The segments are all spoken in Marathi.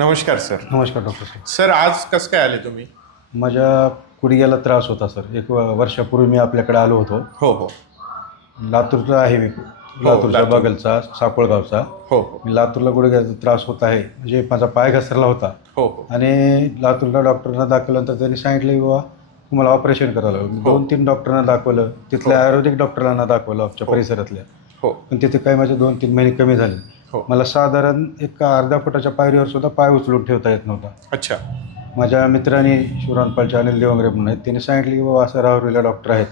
नमस्कार सर. नमस्कार डॉक्टर साहेब. सर आज कसं काय आले तुम्ही? माझ्या गुडघ्याला त्रास होता सर. एक व- वर्षापूर्वी मी आपल्याकडे आलो होतो. हो हो. लातूरचा आहे मी. लातूरच्या लातूर. बगलचा साकोळगावचा हो हो. मी लातूरला गुडघ्याचा त्रास होत आहे. म्हणजे माझा पाय घसरला होता. हो हो. आणि लातूरला डॉक्टरना दाखवल्यानंतर त्यांनी सांगितलं की बाबा तुम्हाला ऑपरेशन करावं लागेल. मी दोन तीन डॉक्टरांना दाखवलं. तिथल्या आयुर्वेदिक डॉक्टरांना दाखवलं आमच्या परिसरातल्या. हो. पण तिथे काही माझे दोन तीन महिने कमी झाले. हो. मला साधारण एक अर्ध्या फुटाच्या पायरीवर सुद्धा पाय उचलून ठेवता येत नव्हता. अच्छा. माझ्या मित्रांनी शिवरानपालचे अनिल देवंगरे म्हणून आहेत त्यांनी सांगितले की बाबा असं राहुरीला डॉक्टर आहेत.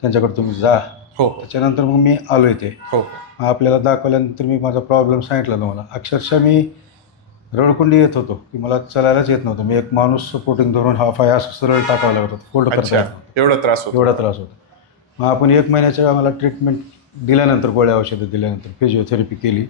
त्यांच्याकडे तुम्ही जा. हो. त्याच्यानंतर मग मी आलो इथे. हो. मग आपल्याला दाखवल्यानंतर मी माझा प्रॉब्लेम सांगितला तुम्हाला. अक्षरशः मी रडकुंडी येत होतो की मला चालायलाच येत नव्हतं. मी एक माणूस सपोर्टिंग धरून हा पाय असं सरळ टाकावा लागत होता फोल्ड करता अच्छा. येत नव्हतं. एवढा त्रास होतो. एवढा त्रास होता. मग आपण एक महिन्याच्या आम्हाला ट्रीटमेंट दिल्यानंतर गोळ्या औषधं दिल्यानंतर फिजिओथेरपी केली.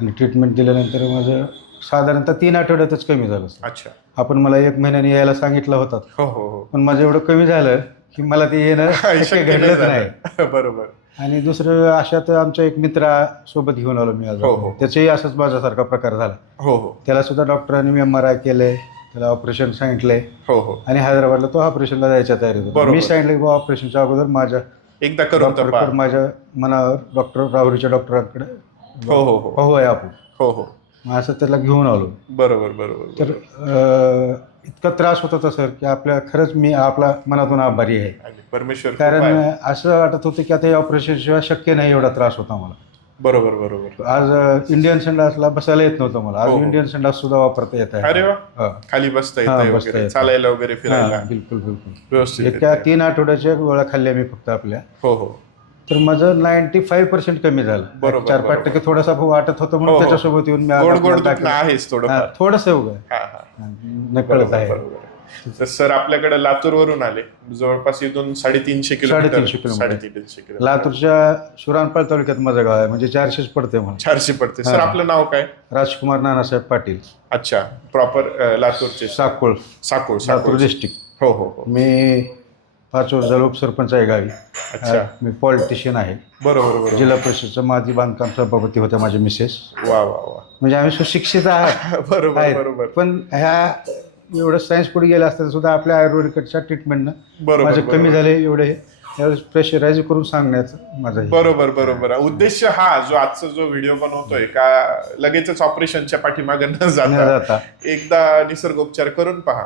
आणि ट्रीटमेंट दिल्यानंतर माझं साधारणतः तीन आठवड्यातच कमी झालं सर. अच्छा. आपण मला एक महिन्याने यायला सांगितलं होतं. हो हो हो. पण माझं एवढं कमी झालं की मला ते येणं शक्य शक्य नाही घडलंच नाही झालं. बरोबर. आणि दुसरं अशात आमच्या एक मित्रासोबत घेऊन आलो मी आज. हो, हो. त्याचाही असाच माझ्यासारखा प्रकार झाला. हो हो. त्याला सुद्धा डॉक्टरांनी एम आर आय केलंय त्याला ऑपरेशन सांगितलंय. हो हो. आणि हैदराबादला तो ऑपरेशनला जायच्या तयारीत होता. बरोबर. मी सांगितलं की ऑपरेशनच्या अगोदर माझ्या एकदा करून डॉक्टरकडे तपास माझ्या मनावर डॉक्टर राहुरीच्या डॉक्टरांकडे हो हो हो. आहे आपण. हो हो. मग असं त्याला घेऊन आलो. बरोबर बरोबर तर अं, इतका त्रास होत होता सर की आपल्या खरंच मी आपला मनातून आभारी आहे. आणि परमेश्वर कारण आहे. असं वाटत होतं की आता या ऑपरेशन शिवाय शक्य नाही एवढा त्रास होता मला. बरोबर बरोबर. आज अ, इंडियन संडासला बसायला येत नव्हतं मला. आज हो, हो. इंडियन संडास सुद्धा वापरता येत आहे. अरे वा. हा. खाली बसता हा, येते बसता वगैरे. येतं. चालायला वगैरे फिरायला. हा, बिलकुल बिलकुल. व्यवस्थित एका. तीन आठवड्याच्या गोळ्या खाल्ल्या मी फक्त आपल्या. हो हो. तर माझं नाईन्टी फाईव्ह पर्सेंट कमी झालं. बरोबर, चार पाच बरोबर. टक्के थोडासा वाटत होतं हो, म्हणून हो. त्याच्यासोबत येऊन मी गोड गोड दुखणं आहेच हा, थोडं थोडंसं उगं हा हा. नकळत बरोबर आहे. बरोबर. तर सर आपल्याकडे लातूर वरून आले. जवळपास इथून साडेतीनशे किलोमीटर साडेतीनशे किलोमीटर. साडेतीनशे किलोमीटर. लातूरच्या शिवरानपाल तालुक्यात माझं गाव आहे म्हणजे चारशेच पडते चारशे पडते. सर हा. आपलं नाव काय? राजकुमार नानासाहेब पाटील. अच्छा प्रॉपर लातूरचे. साकोळ. साकोळ लातूर साकोळ डिस्ट्रिक्ट. हो हो हो. मी पाच वर्ष झालो उपसरपंच आहे गावी. अच्छा. मी पॉलिटिशियन आहे. बरोबर बरोबर. जिल्हा परिषदचं माजी बांधकाम सभापती होत्या माझे मिसेस. वा वा वा. म्हणजे आम्ही सुशिक्षित आहात. बरोबर आहेत. बरोबर. पण ह्या एवढं सायन्स पुढे गेलं असतं सुद्धा आपल्या आयुर्वेदिकच्या ट्रीटमेंटनं बरोबर माझे कमी. झाले एवढे त्यावेळेस प्रेशराईज करून सांगण्याचं माझा हे. बरोबर बरोबर. उद्देश हा जो आजचा जो व्हिडिओ बनवतोय का लगेचच ऑपरेशनच्या पाठीमागे न न जाता. जाता एकदा निसर्गोपचार करून पहा.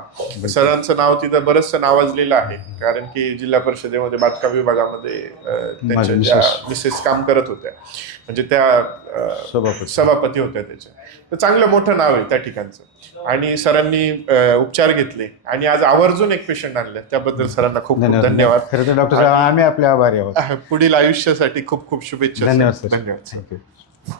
सरांचं नाव तिथं बरंचसं नावाजलेलं आहे. कारण की जिल्हा परिषदेमध्ये बांधकाम विभागामध्ये अं, त्यांच्या माझ्या ज्या मिसेस. मिसेस काम करत होत्या. म्हणजे त्या अं, सभापती. सभापती होत्या त्याच्या. तर चांगलं मोठं नाव आहे त्या ठिकाणचं. आणि सरांनी अं, उपचार घेतले. आणि आज आवर्जून एक पेशंट आणलं. त्याबद्दल सरांना खूप खूप धन्यवाद. खरं तर डॉक्टर साहेब आम्ही आपले आभारी आहोत. पुढील आयुष्यासाठी खूप खूप शुभेच्छा. धन्यवाद सर. धन्यवाद